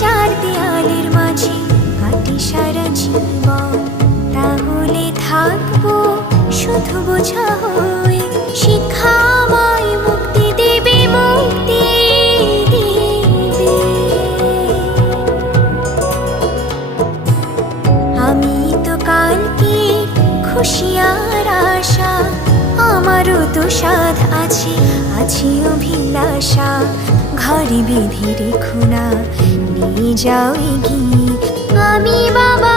চার দেয়ালের মাঝে কাটি সারা জীবন, তাহলে থাকবো শুধু বোঝা হয়ে। শিক্ষা আমায় মুক্তি দেবে, মুক্তি দেবে। আমি তো কালকে খুশি আর আশা, আমারও তো সাধ আছে, আছে অভিলাষা। ঘরে বেঁধে রেখো না, নিয়ে যাও এগিয়ে। আমি বাবা